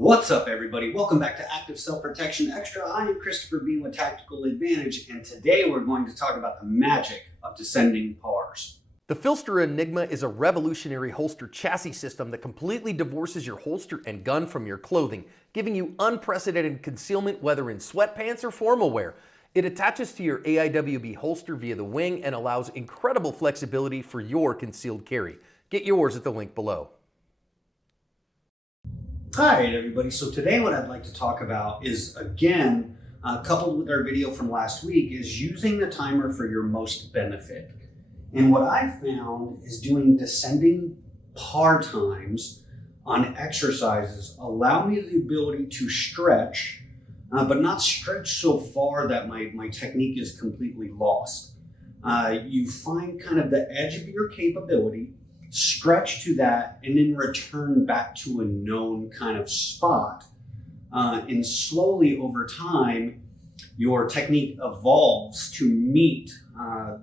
What's up, everybody? Welcome back to Active Self-Protection Extra. I am Christopher Bean with Tactical Advantage, and today we're going to talk about the magic of descending pars. The Filster Enigma is a revolutionary holster chassis system that completely divorces your holster and gun from your clothing, giving you unprecedented concealment whether in sweatpants or formal wear. It attaches to your AIWB holster via the wing and allows incredible flexibility for your concealed carry. Get yours at the link below. Hi, everybody. So today what I'd like to talk about is, again, coupled with our video from last week, is using the timer for your most benefit. And what I found is doing descending par times on exercises allow me the ability to stretch, but not stretch so far that my technique is completely lost. You find kind of the edge of your capability, stretch to that, and then return back to a known kind of spot. And slowly over time, your technique evolves to meet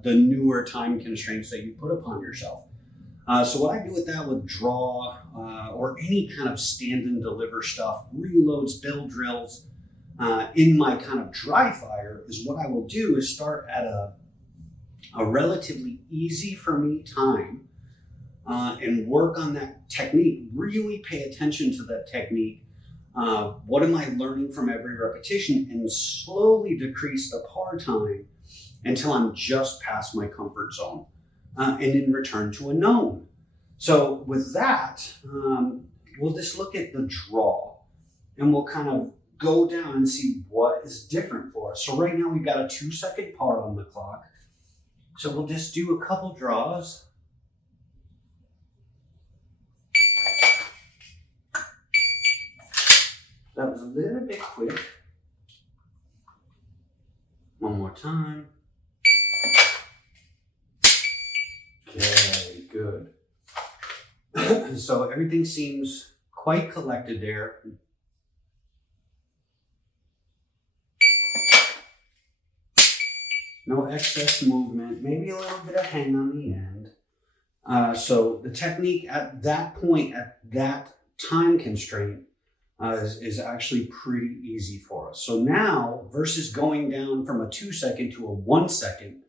the newer time constraints that you put upon yourself. So what I do with that with draw or any kind of stand and deliver stuff, reloads, build drills, in my kind of dry fire is what I will do is start at a relatively easy for me time and work on that technique, really pay attention to that technique. What am I learning from every repetition, and slowly decrease the par time until I'm just past my comfort zone, and then return to a known. So with that, we'll just look at the draw and we'll kind of go down and see what is different for us. So right now we've got a 2-second par on the clock. So we'll just do a couple draws. That was a little bit quick. One more time. Okay, good. So everything seems quite collected there. No excess movement, maybe a little bit of hang on the end. So the technique at that point, at that time constraint, is actually pretty easy for us. So now, versus going down from a 2-second to a 1 second,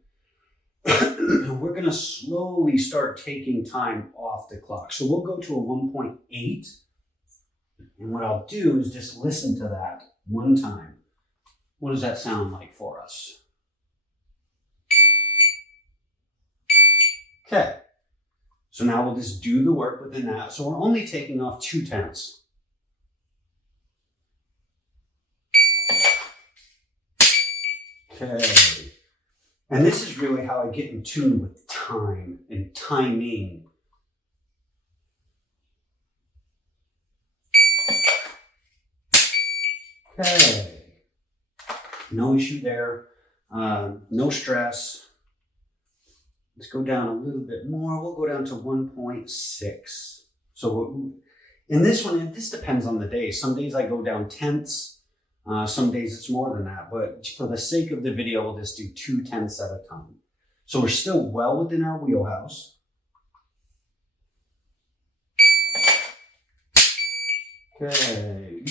we're going to slowly start taking time off the clock. So we'll go to a 1.8. And what I'll do is just listen to that one time. What does that sound like for us? Okay. So now we'll just do the work within that. So we're only taking off 2/10. Okay, and this is really how I get in tune with time and timing. Okay, no issue there, no stress. Let's go down a little bit more. We'll go down to 1.6. So in this one, this depends on the day. Some days I go down tenths. Some days it's more than that, but for the sake of the video, we'll just do 2/10 at a time. So we're still well within our wheelhouse. Okay.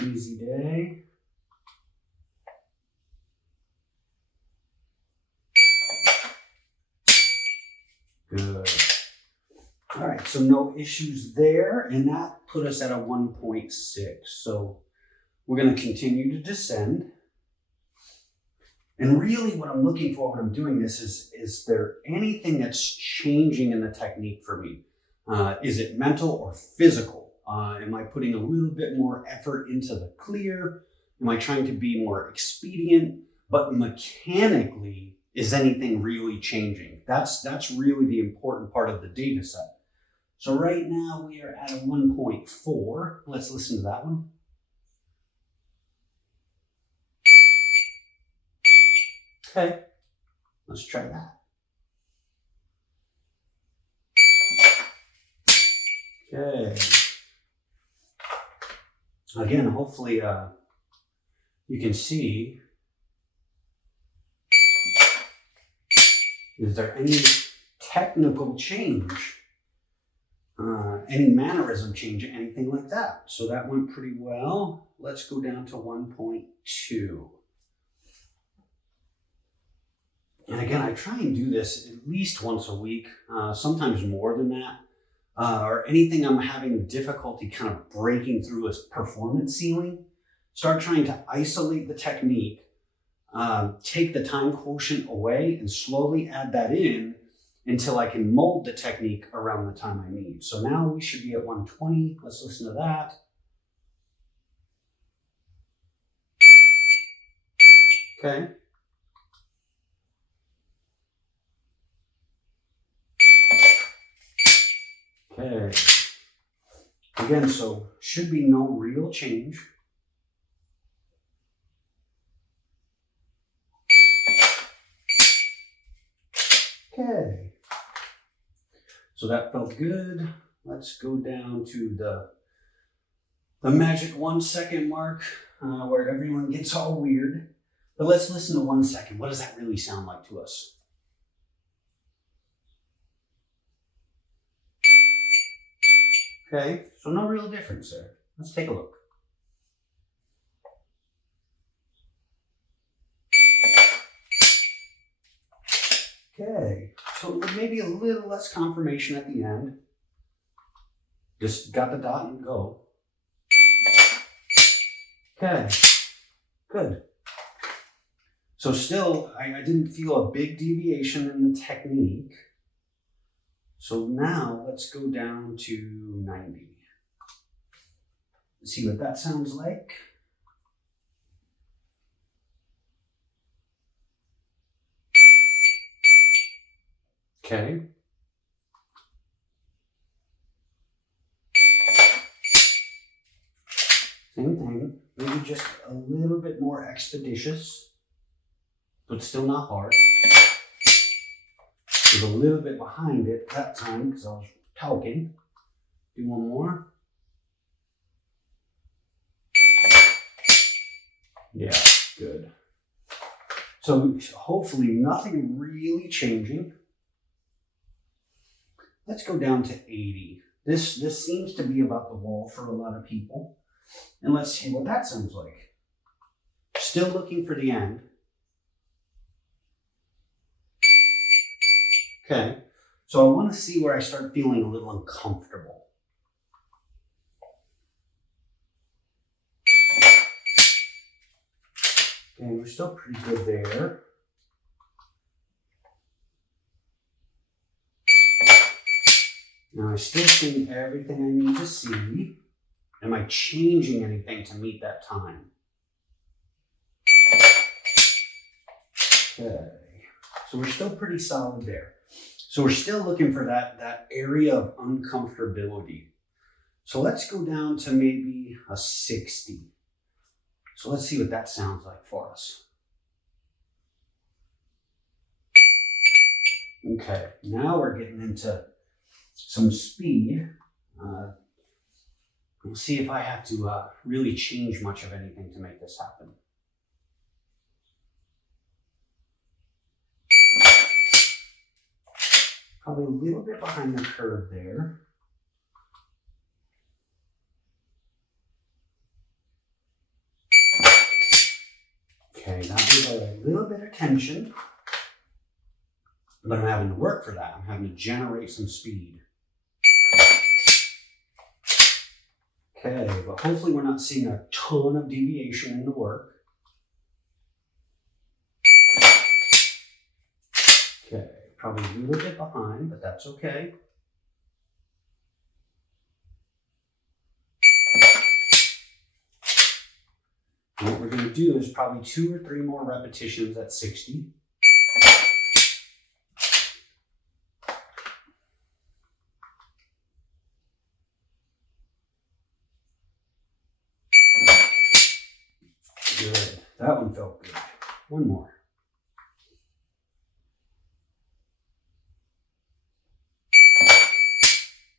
Easy day. Good. All right, so no issues there, and that put us at a 1.6. So we're going to continue to descend. And really what I'm looking for when I'm doing this is there anything that's changing in the technique for me? Is it mental or physical? Am I putting a little bit more effort into the clear? Am I trying to be more expedient? But mechanically, is anything really changing? That's really the important part of the data set. So right now we are at a 1.4. Let's listen to that one. Okay, let's try that. Okay. Again, hopefully you can see. Is there any technical change? any mannerism change, anything like that. So that went pretty well. Let's go down to 1.2. And again, I try and do this at least once a week, sometimes more than that. Or anything I'm having difficulty kind of breaking through a performance ceiling, start trying to isolate the technique, take the time quotient away and slowly add that in until I can mold the technique around the time I need. So now we should be at 120. Let's listen to that. Okay. Okay. Again, so should be no real change. Okay. So that felt good. Let's go down to the magic 1 second mark where everyone gets all weird. But let's listen to 1 second. What does that really sound like to us? Okay, so no real difference there. Let's take a look. Okay, so maybe a little less confirmation at the end. Just got the dot and go. Okay, good. So still, I didn't feel a big deviation in the technique. So now let's go down to 90. Let's see what that sounds like. Okay. Same thing, maybe just a little bit more expeditious, but still not hard. Was a little bit behind it that time because I was talking. Do one more. Yeah, good. So hopefully nothing really changing. Let's go down to 80. This seems to be about the wall for a lot of people. And let's see what that sounds like. Still looking for the end. Okay, so I want to see where I start feeling a little uncomfortable. Okay, we're still pretty good there. Now I still see everything I need to see. Am I changing anything to meet that time? Okay, so we're still pretty solid there. So we're still looking for that area of uncomfortability. So let's go down to maybe a 60. So let's see what that sounds like for us. Okay, now we're getting into some speed. We'll see if I have to really change much of anything to make this happen. Probably a little bit behind the curve there. Okay, that was a little bit of tension, but I'm having to work for that. I'm having to generate some speed. Okay, but hopefully we're not seeing a ton of deviation in the work. Okay, probably a little bit behind, but that's okay. And what we're going to do is probably 2 or 3 more repetitions at 60. Good. That one felt good. One more.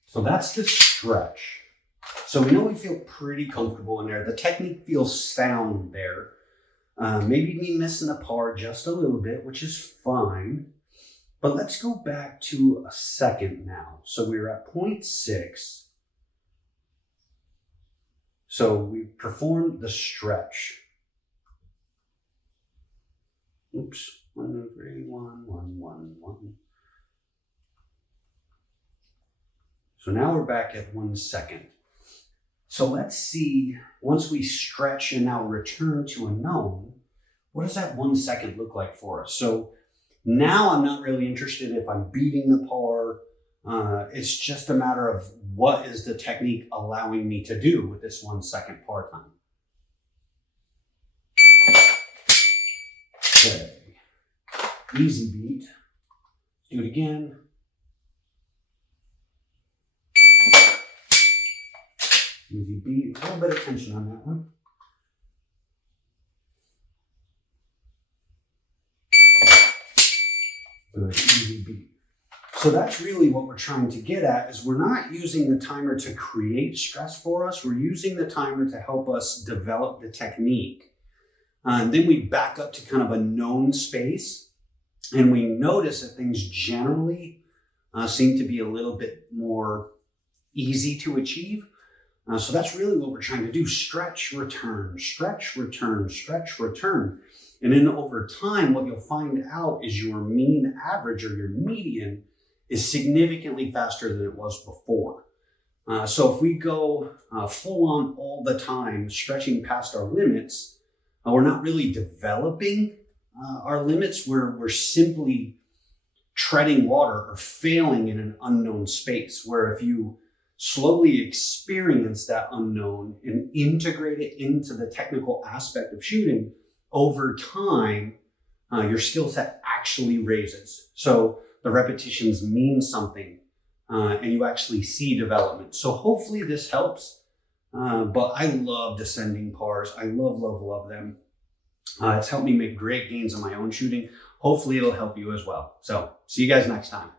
So that's the stretch. So we know we feel pretty comfortable in there. The technique feels sound there. Maybe me missing the par just a little bit, which is fine. But let's go back to a second now. So we were at 0.6. So we performed the stretch. Oops, 1, 3, 1, 1, 1, 1. So now we're back at 1 second. So let's see, once we stretch and now return to a known, what does that 1 second look like for us? So now I'm not really interested if I'm beating the par. It's just a matter of what is the technique allowing me to do with this 1 second par time. Okay, easy beat. Do it again. Easy beat, a little bit of tension on that one. Good, easy beat. So that's really what we're trying to get at, is we're not using the timer to create stress for us. We're using the timer to help us develop the technique. And then we back up to kind of a known space, and we notice that things generally seem to be a little bit more easy to achieve. So that's really what we're trying to do. Stretch, return, stretch, return, stretch, return. And then over time, what you'll find out is your mean average or your median is significantly faster than it was before. So if we go full on all the time, stretching past our limits, we're not really developing our limits. We're simply treading water or failing in an unknown space, where if you slowly experience that unknown and integrate it into the technical aspect of shooting, over time, your skill set actually raises. So the repetitions mean something, and you actually see development. So hopefully this helps, but I love descending pars. I love them. It's helped me make great gains on my own shooting. Hopefully it'll help you as well. So see you guys next time.